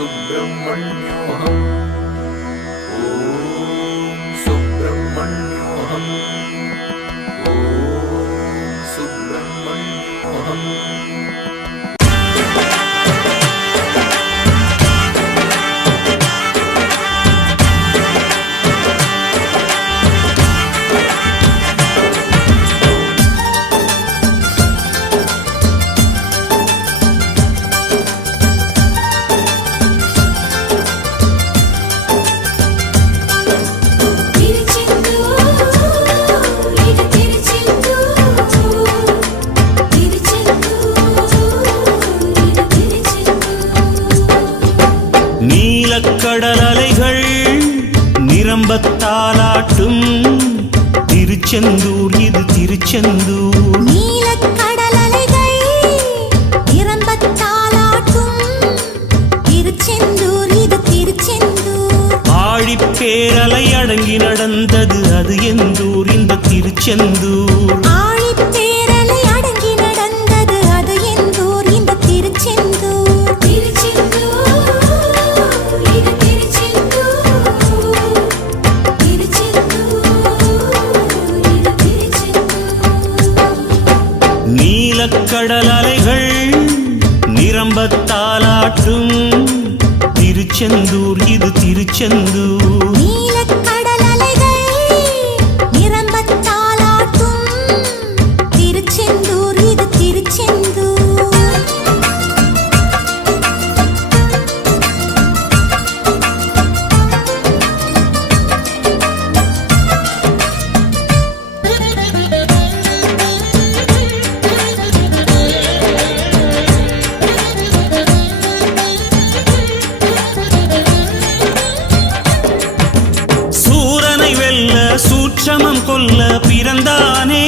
सुब्रह्मण्योऽहम् ॐ सुब्रह्मण्योऽहम् ॐ सुब्रह्मण्योऽहम् நீலக்கடல் அலைகள் நிரம்பத்தாலாட்டும் திருச்செந்தூர் இது திருச்செந்தூர். நீலக்கடல் அலைகள் நிரம்பத்தாலாட்டும் திருச்செந்தூர் இது திருச்செந்தூர். ஆழிப்பேரலை அடங்கி நடந்தது அது எந்தூர் இந்த திருச்செந்தூர். ஆழிப்பேரலை அடங்கி நடந்தது அது எந்தூர் இந்த திருச்செந்தூர். நீலக்கடல் அலைகள் நிரம்பத்தாலாட்டும் திருச்செந்தூர் இது திருச்செந்தூர். நீலக்கடல் அலைகள் நிரம்பத்தாலாட்டும் திருச்செந்தூர் இது திருச்செந்தூர். சூட்சமம் கொல்ல பிறந்தானே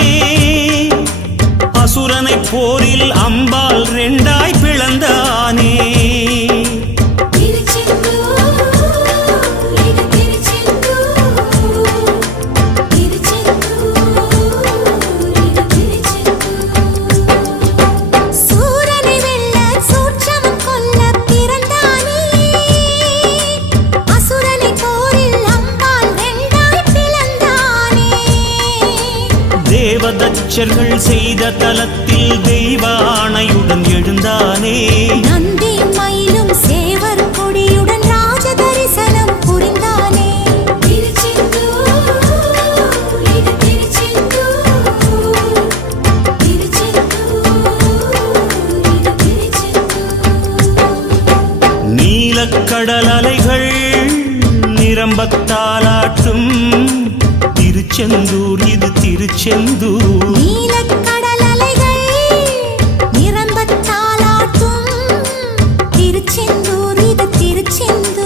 அசுரனை போரில் அம்பால் ரெண்டாய் பிளந்தானே. தேவதச்சர்கள் செய்த தலத்தில் தெய்வ ஆணையுடன் எழுந்தானே. நந்தி மயிலும் சேவர் கொடியுடன் ராஜ தரிசனம் புரிந்தானே. நீலக்கடல் அலைகள் நிரம்பத்தாலாட்டும் திருச்செந்தூர் இது திருச்செந்தூர். நீலக்கடல் அலைகள் நிரம்பத்தாலாட்டும் திருச்செந்தூர் இது திருச்செந்தூர்.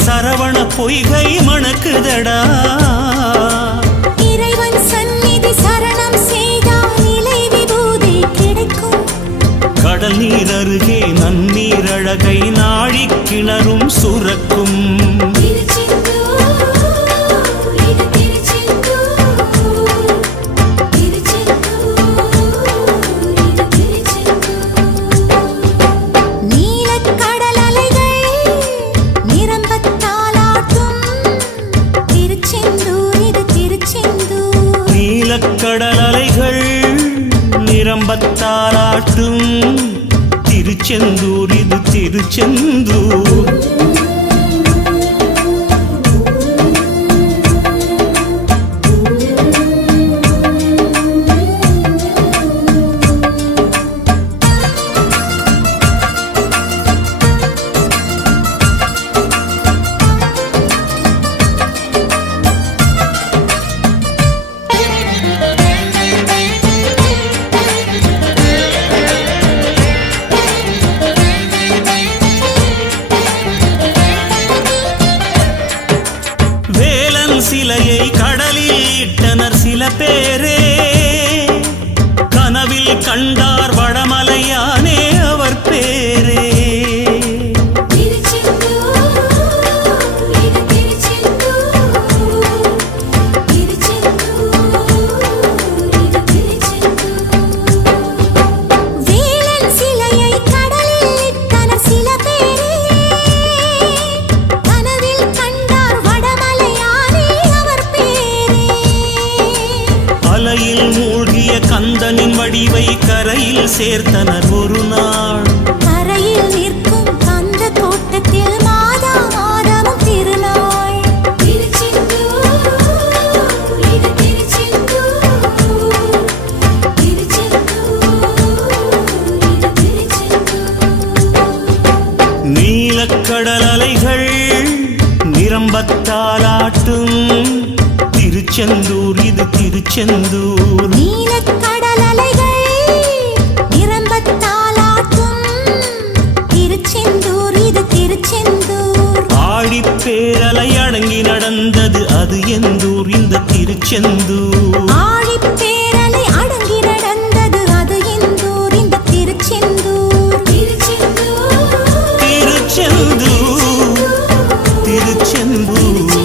சரவண பொய்கை மணக்குதடா. இறைவன் சந்நிதி சரணம் செய்தால் நிலை விபூதி கிடைக்கும். கடல் நீர் அருகே நன்னீர் அழகை நாழி கிணறும் சுரக்கும். நீலக்கடல் அலைகள் நிரம்பத்தாலாட்டும் திருச்செந்தூர் இது திருச்செந்தூர். நீலக்கடல் அலைகள் நிரம்பத்தாலாட்டும் திருச்செந்தூர் இது திருச்செந்தூர். சிலையை கடலில் இட்டனர் சில பேரே, கனவில் கண்டார் வடமலையானே அவர் பேரே. மூழ்கிய கந்தனின் வடிவை கரையில் சேர்த்தனர் ஒரு நாள். கரையில் நிற்கும் கந்த தோட்டத்தில் மாதா மாதமும் திருநாள். நீலக்கடல் அலைகள் நிரம்பத்தாலாட்டும் திருச்செந்தூர் இது திருச்செந்தூர். நீலக்கடல் அலைகள் நிரம்பத்தாலாட்டும் திருச்செந்தூர் இது திருச்செந்தூர். ஆழிப்பேரலை அடங்கி நடந்தது அது எந்தூர் இந்த திருச்செந்தூர். ஆழிப்பேரலை அடங்கி நடந்தது அது எந்தூர் இந்த திருச்செந்தூர். திருச்செந்தூர் திருச்செந்தூர் திருச்செந்தூர்.